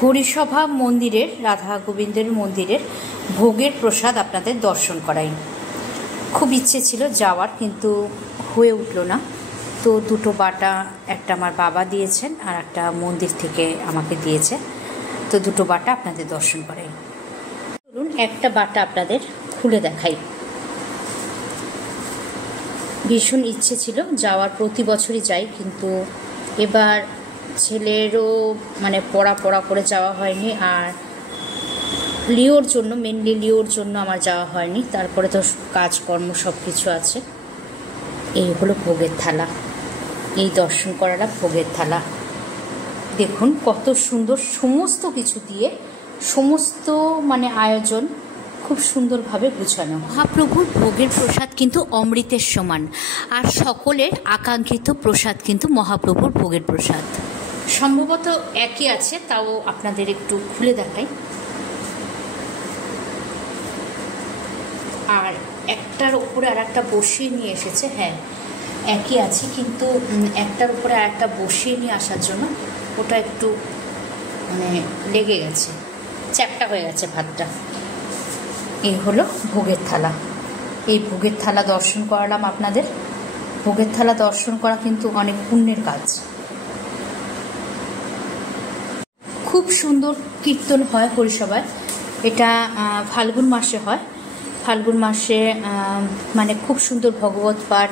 হরিসভা মন্দিরের রাধা গোবিন্দের মন্দিরের ভোগের প্রসাদ আপনাদের দর্শন করাই। খুব ইচ্ছে ছিল যাওয়ার, কিন্তু হয়ে উঠল না। তো দুটো বাটা, একটা আমার বাবা দিয়েছেন আর একটা মন্দির থেকে আমাকে দিয়েছে। তো দুটো বাটা আপনাদের দর্শন করাই। ধরুন একটা বাটা আপনাদের খুলে দেখাই। ভীষণ ইচ্ছে ছিল যাওয়ার, প্রতি বছরই যাই, কিন্তু এবার ছেলেরও পড়া করে যাওয়া হয়নি, আর লিওর জন্য, মেনলি লিওর জন্য আমার যাওয়া হয়নি। তারপরে তো কাজকর্ম সব কিছু আছে। এই হলো ভোগের থালা, এই দর্শন করাটা ভোগের থালা। দেখুন কত সুন্দর, সমস্ত কিছু দিয়ে সমস্ত আয়োজন খুব সুন্দরভাবে গুছানো। মহাপ্রভুর ভোগের প্রসাদ কিন্তু অমৃতের সমান, আর সকলের আকাঙ্ক্ষিত প্রসাদ কিন্তু মহাপ্রভুর ভোগের প্রসাদ। সম্ভবত একই আছে, তাও আপনাদের একটু খুলে দেখাই। আর একটার উপরে আর একটা বসিয়ে নিয়ে এসেছে। হ্যাঁ, একই আছে, কিন্তু একটার উপরে আর একটা বসিয়ে নিয়ে আসার জন্য ওটা একটু লেগে গেছে, চ্যাপটা হয়ে গেছে ভাতটা। এই হলো ভোগের থালা। এই ভোগের থালা দর্শন করালাম আপনাদের। ভোগের থালা দর্শন করা কিন্তু অনেক পুণ্যের কাজ। খুব সুন্দর কীর্তন হয় হরিসভায়। এটা ফাল্গুন মাসে হয়। ফাল্গুন মাসে খুব সুন্দর ভগবত পাঠ,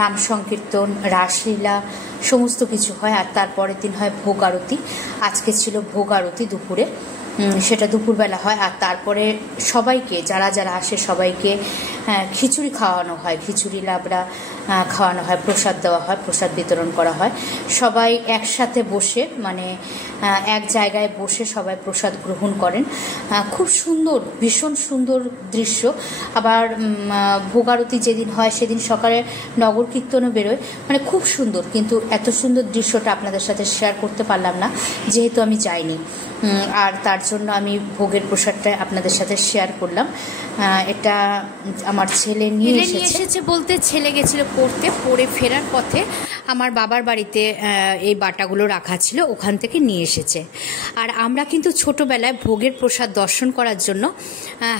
নাম সংকীর্তন, রাসলীলা সমস্ত কিছু হয়। আর তারপরের দিন হয় ভোগ আরতি। আজকে ছিল ভোগ আরতি দুপুরে, সেটা দুপুরবেলা হয়। আর তারপরে সবাইকে, যারা যারা আসে সবাইকে খিচুড়ি খাওয়ানো হয়, খিচুড়ি লাবড়া খাওয়ানো হয়, প্রসাদ দেওয়া হয়, প্রসাদ বিতরণ করা হয়। সবাই একসাথে বসে, এক জায়গায় বসে সবাই প্রসাদ গ্রহণ করেন। খুব সুন্দর, ভীষণ সুন্দর দৃশ্য। আবার ভোগারতি যেদিন হয় সেদিন সকালে নগর কীর্তনও বেরোয়, খুব সুন্দর। কিন্তু এত সুন্দর দৃশ্যটা আপনাদের সাথে শেয়ার করতে পারলাম না, যেহেতু আমি যাইনি। আর তার জন্য আমি ভোগের প্রসাদটা আপনাদের সাথে শেয়ার করলাম। এটা আমার ছেলে নিয়ে এসেছে বলতে, ছেলে গেছিল পড়তে, পড়ে ফেরার পথে আমার বাবার বাড়িতে এই বাটাগুলো রাখা ছিল, ওখান থেকে নিয়ে এসেছে। আর আমরা কিন্তু ছোটোবেলায় ভোগের প্রসাদ দর্শন করার জন্য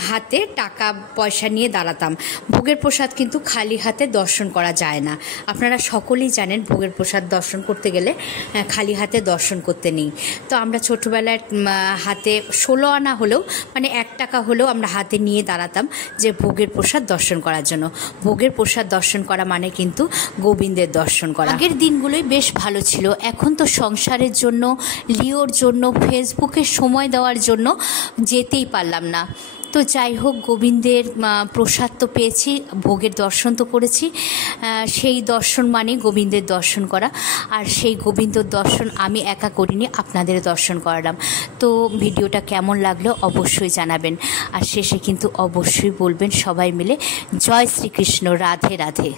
হাতে টাকা পয়সা নিয়ে দাঁড়াতাম। ভোগের প্রসাদ কিন্তু খালি হাতে দর্শন করা যায় না। আপনারা সকলেই জানেন ভোগের প্রসাদ দর্শন করতে গেলে খালি হাতে দর্শন করতে নেই। তো আমরা ছোটোবেলায় হাতে 16 আনা হলেও, 1 টাকা হলেও আমরা হাতে নিয়ে দাঁড়াতাম যে ভোগের প্রসাদ দর্শন করার জন্য। ভোগের প্রসাদ দর্শন করা মানে কিন্তু গোবিন্দের দর্শন করা। আগের দিনগুলোই বেশ ভালো ছিল। এখন তো সংসারের জন্য, লিওর জন্য, ফেসবুকে সময় দেওয়ার জন্য যেতেই পারলাম না। তো যাই হোক, গোবিন্দের প্রসাদ তো পেয়েছি, ভোগের দর্শন তো করেছি। সেই দর্শন মানে গোবিন্দের দর্শন করা। আর সেই গোবিন্দর দর্শন আমি একা করিনি, আপনাদের দর্শন করালাম। তো ভিডিওটা কেমন লাগলো অবশ্যই জানাবেন। আর শেষে কিন্তু অবশ্যই বলবেন সবাই মিলে জয় শ্রীকৃষ্ণ, রাধে রাধে।